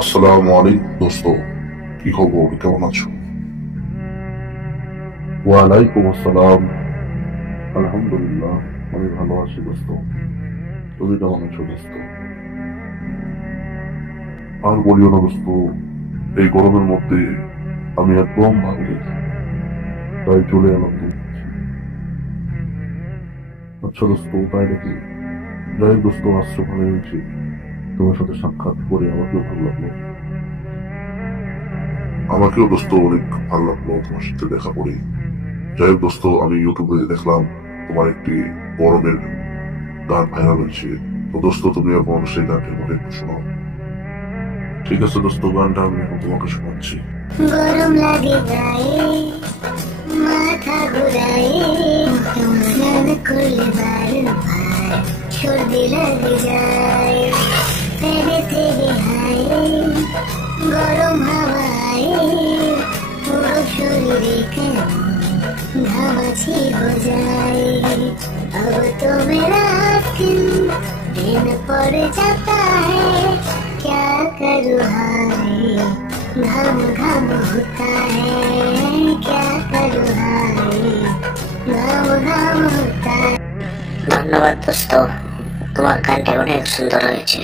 আসসালামু আলাইকুম দোস্ত, কি খবর, কেমন আছো? ওয়ালাইকুম আসসালাম। আলহামদুলিল্লাহ, আমি ভালো আছি দোস্ত। তুমি কেমন আছো দোস্ত? আর বলিও না দোস্ত, এই গরমের মধ্যে আমি একদম ভালো নেই, তাই চলে এলাম তোমার কাছে। আচ্ছা দোস্ত, তাই নাকি? যাই হোক দোস্ত, আসছো ভালো হয়েছে। তোমার সাথে সাক্ষাৎ করে আমাকেও ভালো লাগলো। আমাকেও দোস্ত অনেক ভালো লাগলো তোমার সাথে দেখা করে। যাই হোক দোস্ত, আমি ইউটিউবে দেখলাম তোমার একটি গরমের গান ভাইরাল হয়েছে। তো দোস্ত, তুমি এখন সেই গানটি আমাকে একটু শোনাও। ঠিক আছে দোস্ত, গানটা আমি এখন তোমাকে শোনাচ্ছি। গরম লাগে গায়ে, মাথা ঘুরায়, স্নান করলে বারবার সর্দি লাগে যায়, ফেলে থেকে হায় গরম হাওয়ায় পুরো শরীরে কেমন घामाची हो जाए। अब तो मेरा दिन पड़ जाता है, क्या करूँ हाय घाम घाम होता है, क्या करूँ हाय घाम घाम होता है। ধন্যবাদ দোস্ত, তোমার গানটি অনেক সুন্দর হয়েছে।